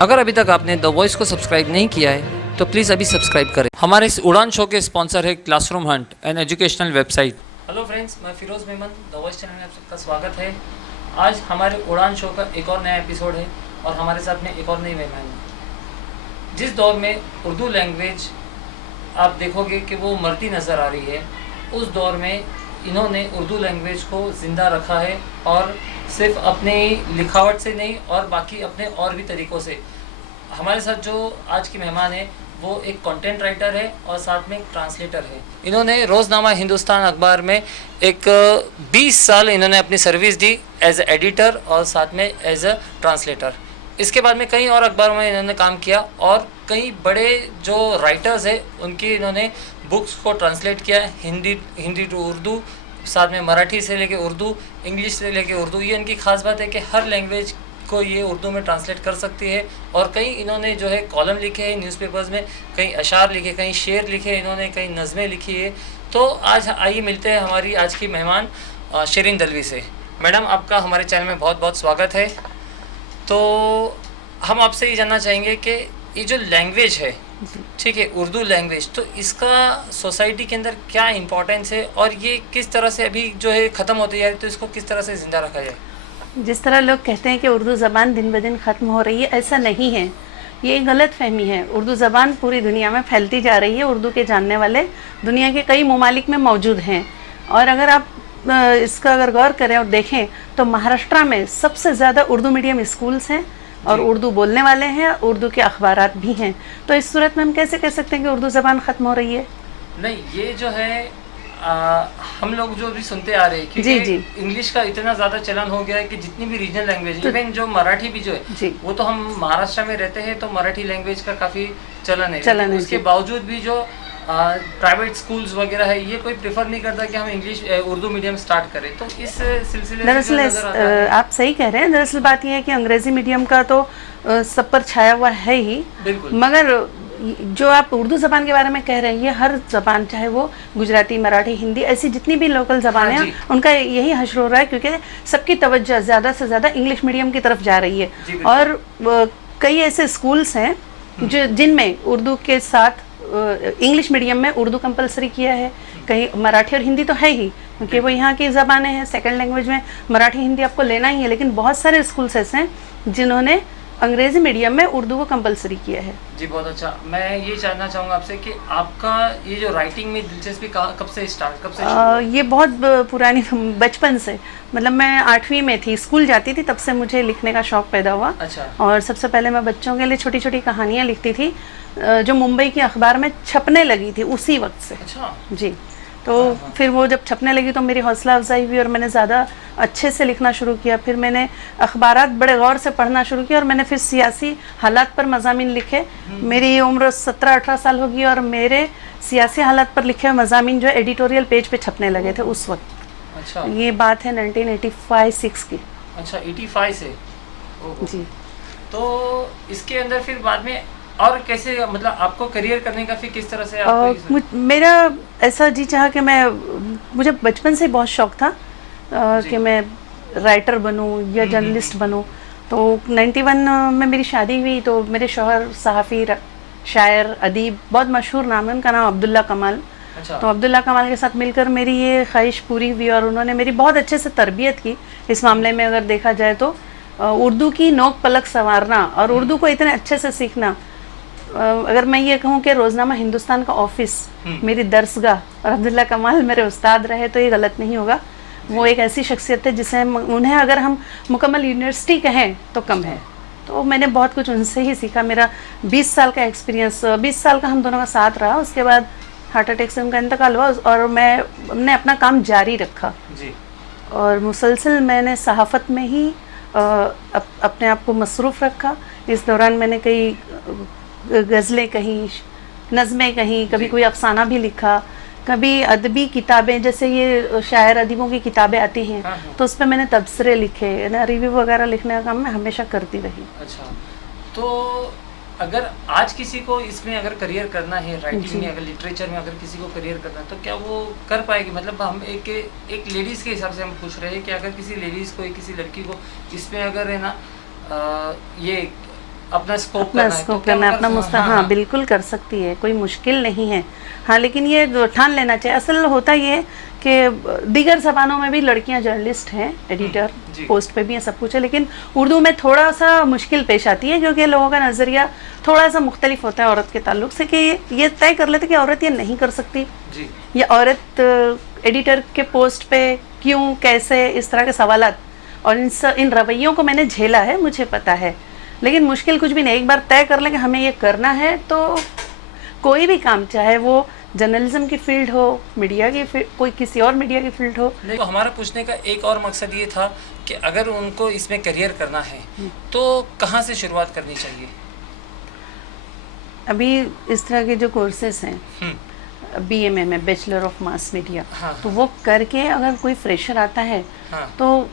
अगर अभी तक आपने द वॉइस को सब्सक्राइब नहीं किया है तो प्लीज़ अभी सब्सक्राइब करें। हमारे इस उड़ान शो के स्पॉन्सर है classroom hunt, an educational website. Hello friends, मैं Firoz Memon, the voice channel में आप सबका स्वागत है। आज हमारे उड़ान शो का एक और नया एपिसोड है और हमारे साथ में एक और नई मेहमान है। जिस दौर में उर्दू लैंग्वेज आप देखोगे कि वो मरती नज़र आ रही है, उस दौर में इन्होंने उर्दू लैंग्वेज को ज़िंदा रखा है और सिर्फ अपने लिखावट से नहीं और बाकी अपने और भी तरीक़ों से। हमारे साथ जो आज की मेहमान है वो एक कंटेंट राइटर है और साथ में एक ट्रांसलेटर है। इन्होंने रोज़नामा हिंदुस्तान अखबार में एक 20 साल इन्होंने अपनी सर्विस दी एज एडिटर और साथ में एज अ ट्रांसलेटर। इसके बाद में कई और अखबारों में इन्होंने काम किया और कई बड़े जो राइटर्स हैं उनकी इन्होंने बुक्स को ट्रांसलेट किया, हिंदी टू उर्दू, साथ में मराठी से लेके उर्दू, इंग्लिश से लेके उर्दू। ये इनकी खास बात है कि हर लैंग्वेज को ये उर्दू में ट्रांसलेट कर सकती है। और कई इन्होंने जो है कॉलम लिखे हैं न्यूज़पेपर्स में, कई अशार लिखे, कई शेर लिखे इन्होंने, कई नज़में लिखी है। तो आज आइए मिलते हैं हमारी आज की मेहमान शिरीन दलवी से। मैडम, आपका हमारे चैनल में बहुत बहुत स्वागत है। तो हम आपसे ये जानना चाहेंगे कि ये जो लैंग्वेज है, ठीक है, उर्दू लैंग्वेज, तो इसका सोसाइटी के अंदर क्या इम्पोर्टेंस है और ये किस तरह से अभी जो है ख़त्म होती जा रही है, तो इसको किस तरह से ज़िंदा रखा जाए? जिस तरह लोग कहते हैं कि उर्दू ज़बान दिन ब दिन ख़त्म हो रही है, ऐसा नहीं है। ये एक गलत फहमी है। उर्दू ज़बान पूरी दुनिया में फैलती जा रही है। उर्दू के जानने वाले दुनिया के कई ममालिक में मौजूद हैं। और अगर आप इसका अगर गौर करें और देखें तो महाराष्ट्र में सबसे ज़्यादा उर्दू मीडियम स्कूल्स हैं और उर्दू बोलने वाले हैं, उर्दू के अखबारात भी हैं। तो इस सूरत में हम कैसे कह सकते हैं कि उर्दू ज़बान ख़त्म हो रही है? नहीं, ये जो है हम लोग जो भी सुनते आ रहे हैं, क्योंकि इंग्लिश का इतना ज़्यादा चलन हो गया है कि जितनी भी रीजनल लैंग्वेज, इवन जो मराठी भी जो है, वो तो हम महाराष्ट्र में रहते हैं तो मराठी लैंग्वेज का काफ़ी चलन है। उसके बावजूद भी जो प्राइवेट स्कूल्स वगैरह है, ये कोई प्रेफर नहीं करता कि हम इंग्लिश उर्दू मीडियम स्टार्ट करें। तो इस सिलसिले में दरअसल आप सही कह रहे हैं। दरअसल बात यह है कि अंग्रेज़ी मीडियम का तो सब पर छाया हुआ है ही, मगर जो आप उर्दू ज़बान के बारे में कह रहे हैं, ये हर ज़बान, चाहे वो गुजराती, मराठी, हिंदी, ऐसी जितनी भी लोकल ज़बानें हैं, उनका यही हश्र हो रहा है, क्योंकि सबकी तवज्जो ज़्यादा से ज़्यादा इंग्लिश मीडियम की तरफ जा रही है। और कई ऐसे स्कूल्स हैं जो जिनमें उर्दू के साथ इंग्लिश मीडियम में उर्दू कंपलसरी किया है। कहीं मराठी और हिंदी तो है ही, क्योंकि वो यहाँ की ज़बानें हैं। सेकंड लैंग्वेज में मराठी, हिंदी आपको लेना ही है। लेकिन बहुत सारे स्कूल्स ऐसे हैं जिन्होंने अंग्रेजी मीडियम में उर्दू को कंपलसरी किया है। जी, बहुत अच्छा। मैं ये जानना चाहूँगा आपसे कि आपका ये जो राइटिंग में दिलचस्पी कब से ये बहुत पुरानी, बचपन से, मतलब मैं 8वीं में थी, स्कूल जाती थी, तब से मुझे लिखने का शौक़ पैदा हुआ। अच्छा। और सबसे पहले मैं बच्चों के लिए छोटी छोटी कहानियाँ लिखती थी जो मुंबई के अखबार में छपने लगी थी उसी वक्त से। अच्छा। जी। तो फिर वो जब छपने लगी तो मेरी हौसला अफजाई हुई और मैंने ज़्यादा अच्छे से लिखना शुरू किया। फिर मैंने अखबारात बड़े गौर से पढ़ना शुरू किया और मैंने फिर सियासी हालात पर मज़ामीन लिखे। मेरी उम्र 17-18 साल होगी और मेरे सियासी हालात पर लिखे हुए मज़ामीन जो एडिटोरियल पेज पे छपने लगे थे उस वक्त। अच्छा। ये बात है 1985-6 की। अच्छा, 85 से। जी। तो इसके अंदर फिर बाद में और कैसे, मतलब आपको करियर करने का फिर किस तरह से मेरा ऐसा जी चाहा कि मुझे बचपन से बहुत शौक़ था कि मैं राइटर बनूं या जर्नलिस्ट बनूं। तो 91 में मेरी शादी हुई तो मेरे शौहर सहाफ़ी, शायर, अदीब, बहुत मशहूर नाम है, उनका नाम अब्दुल्ला कमाल। अच्छा। तो अब्दुल्ला कमाल के साथ मिलकर मेरी ये ख्वाहिश पूरी हुई और उन्होंने मेरी बहुत अच्छे से तरबियत की। इस मामले में अगर देखा जाए तो उर्दू की नोक पलक संवारना और उर्दू को इतने अच्छे से सीखना, अगर मैं ये कहूँ कि रोज़नामा हिंदुस्तान का ऑफिस मेरी दरसगाह और अब्दुल्ला कमाल मेरे उस्ताद रहे तो ये गलत नहीं होगा। वो एक ऐसी शख्सियत है जिसे उन्हें अगर हम मुकम्मल यूनिवर्सिटी कहें तो कम है। तो मैंने बहुत कुछ उनसे ही सीखा। मेरा 20 साल का एक्सपीरियंस, 20 साल का हम दोनों का साथ रहा। उसके बाद हार्ट अटैक से उनका इंतकाल हुआ और हमने अपना काम जारी रखा जी। और मुसलसल मैंने सहाफ़त में ही अपने आप को मसरूफ़ रखा। इस दौरान मैंने कई गज़लें कहीं, नज़में कहीं, कभी कोई अफसाना भी लिखा, कभी अदबी किताबें, जैसे ये शायर अदीबों की किताबें आती हैं तो उस पर मैंने तबसरे लिखे, ना रिव्यू वगैरह लिखने का काम मैं हमेशा करती रही। अच्छा। तो अगर आज किसी को इसमें अगर करियर करना है, राइटिंग में, अगर लिटरेचर में अगर किसी को करियर करना है तो क्या वो कर पाएगी? मतलब हम एक लेडीज़ के हिसाब से हम पूछ रहे हैं कि अगर किसी लेडीज़ को, किसी लड़की को इसमें अगर है ना ये अपना स्कोप अपना करना है स्कोप तो क्या करना है, मतलब अपना मुस्ता हाँ बिल्कुल कर सकती है, कोई मुश्किल नहीं है। हाँ लेकिन ये ठान लेना चाहिए। असल होता ये है कि दीगर ज़बानों में भी लड़कियां जर्नलिस्ट हैं, एडिटर जी। पोस्ट पे भी हैं, सब कुछ है, लेकिन उर्दू में थोड़ा सा मुश्किल पेश आती है क्योंकि लोगों का नज़रिया थोड़ा सा मुख्तलिफ होता है औरत के ताल्लुक से, कि ये तय कर लेते कि औरत ये नहीं कर सकती, जी या औरत एडिटर के पोस्ट पे क्यों, कैसे, इस तरह के सवालात। और इन रवैयों को मैंने झेला है, मुझे पता है। लेकिन मुश्किल कुछ भी नहीं, एक बार तय कर लें कि हमें ये करना है तो कोई भी काम, चाहे वो जर्नलिज्म की फील्ड हो, मीडिया की फील्ड, कोई किसी और मीडिया की फील्ड हो। नहीं, तो हमारा पूछने का एक और मकसद ये था कि अगर उनको इसमें करियर करना है तो कहाँ से शुरुआत करनी चाहिए? अभी इस तरह के जो कोर्सेज हैं, BMA में बैचलर ऑफ मास मीडिया, हाँ, तो वो करके अगर कोई फ्रेशर आता है हाँ, तो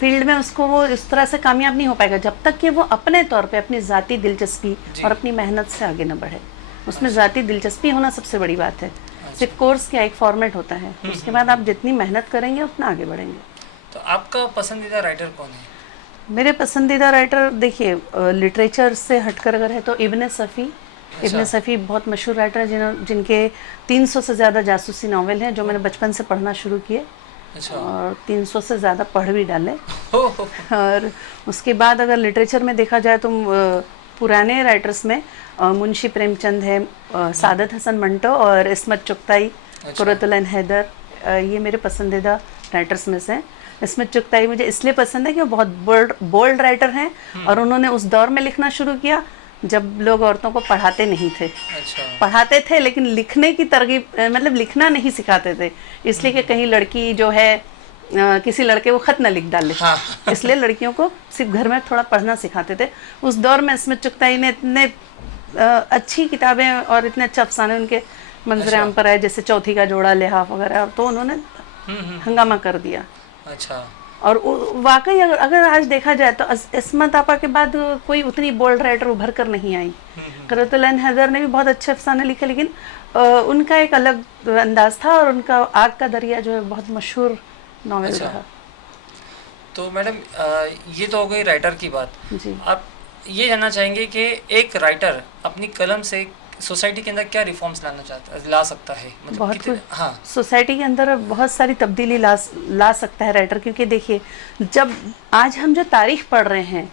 फील्ड में उसको वो इस तरह से कामयाब नहीं हो पाएगा जब तक कि वो अपने तौर पे अपनी ज़ाती दिलचस्पी और अपनी मेहनत से आगे न बढ़े। उसमें ज़ाती दिलचस्पी होना सबसे बड़ी बात है। सिर्फ कोर्स क्या एक फॉर्मेट होता है, उसके बाद आप जितनी मेहनत करेंगे उतना आगे बढ़ेंगे। तो आपका पसंदीदा राइटर कौन है? मेरे पसंदीदा राइटर देखिए, लिटरेचर से हटकर अगर है तो इब्न सफ़ी। इब्न सफ़ी बहुत मशहूर राइटर है जिनके 300 से ज़्यादा जासूसी नावल हैं जो मैंने बचपन से पढ़ना शुरू किए। अच्छा। और 300 से ज़्यादा पढ़ भी डाले। हो। और उसके बाद अगर लिटरेचर में देखा जाए तो पुराने राइटर्स में मुंशी प्रेमचंद है, सादत हसन मंटो और इस्मत चुगताई, कुर्रतुल ऐन हैदर, ये मेरे पसंदीदा राइटर्स में से हैं। इस्मत चुगताई मुझे इसलिए पसंद है कि वो बहुत बोल्ड राइटर हैं और उन्होंने उस दौर में लिखना शुरू किया जब लोग औरतों को पढ़ाते नहीं थे। अच्छा। पढ़ाते थे लेकिन लिखने की तरगीब, मतलब लिखना नहीं सिखाते थे, इसलिए कि कहीं लड़की जो है किसी लड़के को खत न लिख डाले। हाँ। इसलिए लड़कियों को सिर्फ घर में थोड़ा पढ़ना सिखाते थे। उस दौर में इस्मत चुगताई ने इतने अच्छी किताबें और इतने अच्छे अफसाने उनके मंजर आम पर आए, जैसे चौथी का जोड़ा, लिहाफ वगैरह, तो उन्होंने हंगामा कर दिया। अच्छा। और वाकई अगर आज देखा जाए तो इस्मत आपा के बाद कोई उतनी बोल्ड राइटर उभर कर नहीं आई। कुर्रतुल ऐन हैदर ने भी बहुत अच्छे अफसाने लिखे, लेकिन उनका एक अलग अंदाज था और उनका आग का दरिया जो है बहुत मशहूर नॉवेल अच्छा। रहा। तो मैडम ये तो हो गई राइटर की बात। जी। आप ये जानना चाहेंगे कि एक राइटर अपनी कलम से सोसाइटी के अंदर क्या रिफॉर्म्स ला सकता है? मतलब बहुत कितने? कुछ। हाँ। सोसाइटी के अंदर बहुत सारी तब्दीली ला सकता है राइटर, क्योंकि देखिए जब आज हम जो तारीख पढ़ रहे हैं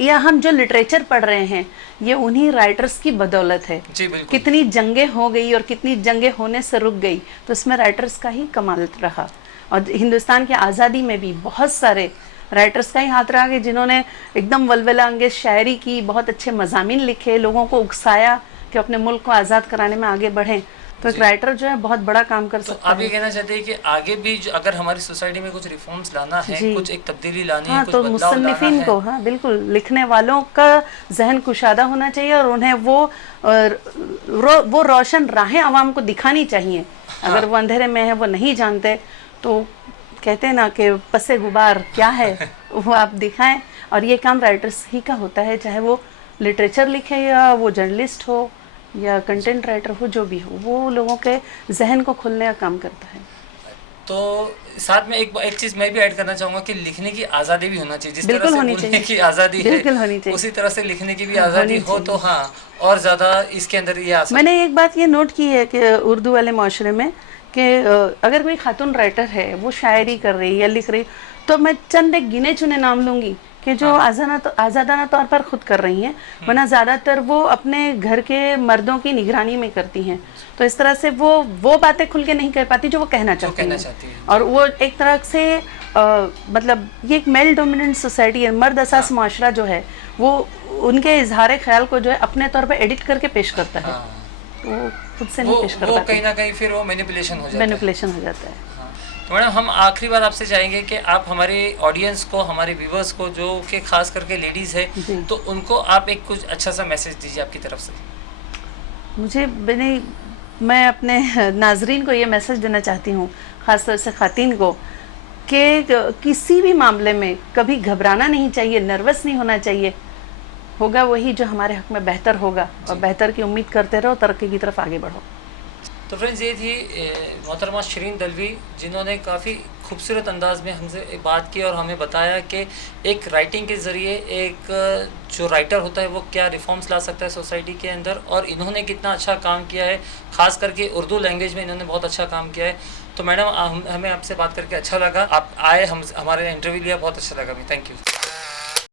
या हम जो लिटरेचर पढ़ रहे हैं, ये उन्हीं राइटर्स की बदौलत है। जी बिल्कुल। कितनी जंगें हो गई और कितनी जंगें होने से रुक गई, तो इसमें राइटर्स का ही कमाल रहा। और हिंदुस्तान की आज़ादी में भी बहुत सारे राइटर्स का ही हाथ रहा कि जिन्होंने एकदम वलवला अंगेज शायरी की, बहुत अच्छे मज़ामीन लिखे, लोगों को उकसाया कि अपने मुल्क को आज़ाद कराने में आगे बढ़ें। तो एक राइटर जो है बहुत बड़ा काम कर सकता है। आप ये कहना चाहते हैं कि आगे भी अगर हमारी सोसाइटी में कुछ रिफॉर्म्स लाना है, कुछ एक तब्दीली लानी है, कुछ तो बदलाव लाना मुसन्निफिन है, को, हाँ बिल्कुल, लिखने वालों का जहन कुशादा होना चाहिए और उन्हें वो रोशन राहें आवाम को दिखानी चाहिए। अगर वो अंधेरे में है, वो नहीं जानते, तो कहते हैं ना कि पसे गुबार क्या है वो आप दिखाएं। और ये काम राइटर्स ही का होता है, चाहे वो लिटरेचर लिखे या वो जर्नलिस्ट हो या कंटेंट राइटर हो, जो भी हो, वो लोगों के जहन को खोलने का काम करता है। तो साथ में एक चीज मैं भी ऐड करना चाहूंगा कि लिखने की आज़ादी भी होना चाहिए। जिस तरह से बोलने की आज़ादी है, उसी तरह से लिखने की भी आज़ादी हो तो हाँ और ज़्यादा इसके अंदर ये आ सकता है। मैंने एक बात ये नोट की है कि उर्दू वाले माशरे में कि अगर कोई खातून राइटर है, वो शायरी कर रही है या लिख रही, तो मैं चंद एक गिने चुने नाम लूँगी कि जो आज़ादाना तौर पर खुद कर रही हैं, वरना ज़्यादातर वो अपने घर के मर्दों की निगरानी में करती हैं। तो इस तरह से वो बातें खुल के नहीं कह पाती जो वो कहना चाहती हैं। और वो एक तरह से मतलब ये एक मेल डोमिनेंट सोसाइटी है, मर्द असास माशरा जो है, वो उनके इजहार ख्याल को जो है अपने तौर पर एडिट करके पेश करता है। वो खुद से नहीं पेश कर पाते, कहीं ना कहीं फिर वो मैनिपुलेशन हो जाता है। तो मैडम हम आखिरी बात आपसे चाहेंगे कि आप हमारे ऑडियंस को, हमारे व्यूवर्स को, जो कि खास करके लेडीज़ है, तो उनको आप एक कुछ अच्छा सा मैसेज दीजिए आपकी तरफ से। मैं अपने नाजरीन को ये मैसेज देना चाहती हूँ, ख़ासतौर से ख़ातीन को, कि किसी भी मामले में कभी घबराना नहीं चाहिए, नर्वस नहीं होना चाहिए। होगा वही जो हमारे हक़ में बेहतर होगा, और बेहतर की उम्मीद करते रहो, तरक्की की तरफ आगे बढ़ो। तो फ्रेंड्स ये थी मोहतरमा शरीन दलवी, जिन्होंने काफ़ी खूबसूरत अंदाज में हमसे बात की और हमें बताया कि एक राइटिंग के ज़रिए एक जो राइटर होता है वो क्या रिफॉर्म्स ला सकता है सोसाइटी के अंदर, और इन्होंने कितना अच्छा काम किया है, ख़ास करके उर्दू लैंग्वेज में इन्होंने बहुत अच्छा काम किया है। तो मैडम हमें आपसे बात करके अच्छा लगा, आप आए, हम हमारे इंटरव्यू लिया, बहुत अच्छा लगा। Thank you.